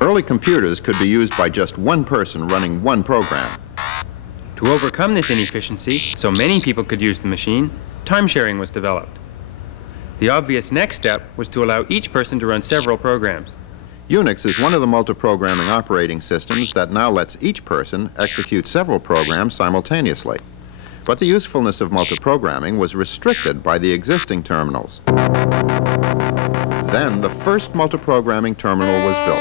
Early computers could be used by just one person running one program. To overcome this inefficiency, so many people could use the machine, time-sharing was developed. The obvious next step was to allow each person to run several programs. Unix is one of the multi-programming operating systems that now lets each person execute several programs simultaneously. But the usefulness of multi-programming was restricted by the existing terminals. Then the first multi-programming terminal was built.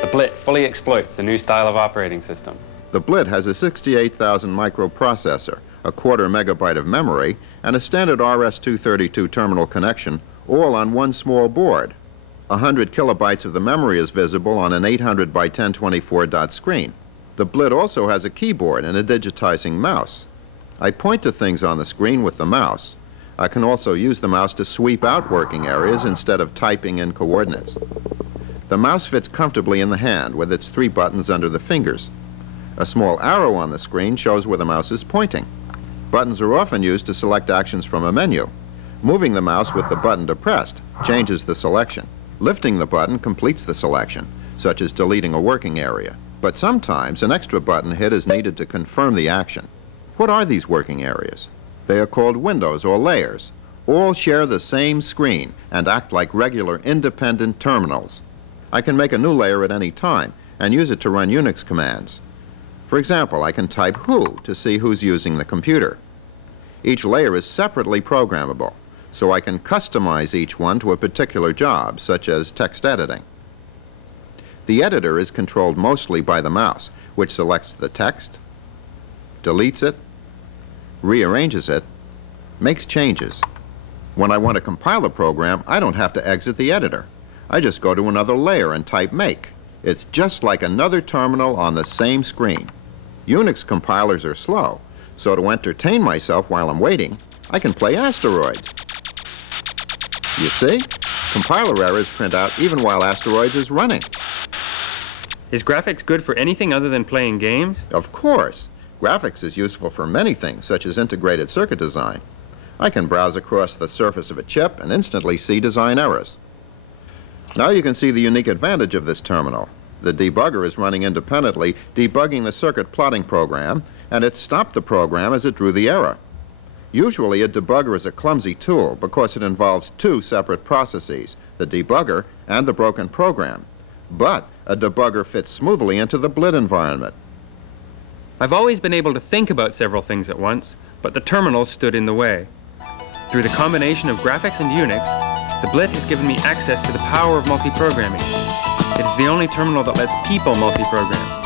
The BLIT fully exploits the new style of operating system. The BLIT has a 68,000 microprocessor, a quarter megabyte of memory, and a standard RS-232 terminal connection, all on one small board. 100 kilobytes of the memory is visible on an 800 by 1024 dot screen. The BLIT also has a keyboard and a digitizing mouse. I point to things on the screen with the mouse. I can also use the mouse to sweep out working areas instead of typing in coordinates. The mouse fits comfortably in the hand with its 3 buttons under the fingers. A small arrow on the screen shows where the mouse is pointing. Buttons are often used to select actions from a menu. Moving the mouse with the button depressed changes the selection. Lifting the button completes the selection, such as deleting a working area. But sometimes an extra button hit is needed to confirm the action. What are these working areas? They are called windows or layers. All share the same screen and act like regular independent terminals. I can make a new layer at any time and use it to run Unix commands. For example, I can type who to see who's using the computer. Each layer is separately programmable, so I can customize each one to a particular job, such as text editing. The editor is controlled mostly by the mouse, which selects the text, deletes it, rearranges it, makes changes. When I want to compile a program, I don't have to exit the editor. I just go to another layer and type make. It's just like another terminal on the same screen. Unix compilers are slow, so to entertain myself while I'm waiting, I can play Asteroids. You see? Compiler errors print out even while Asteroids is running. Is graphics good for anything other than playing games? Of course. Graphics is useful for many things, such as integrated circuit design. I can browse across the surface of a chip and instantly see design errors. Now you can see the unique advantage of this terminal. The debugger is running independently, debugging the circuit plotting program, and it stopped the program as it drew the error. Usually a debugger is a clumsy tool because it involves 2 separate processes, the debugger and the broken program. But a debugger fits smoothly into the BLIT environment. I've always been able to think about several things at once, but the terminals stood in the way. Through the combination of graphics and Unix, the BLIT has given me access to the power of multi-programming. It is the only terminal that lets people multi-program.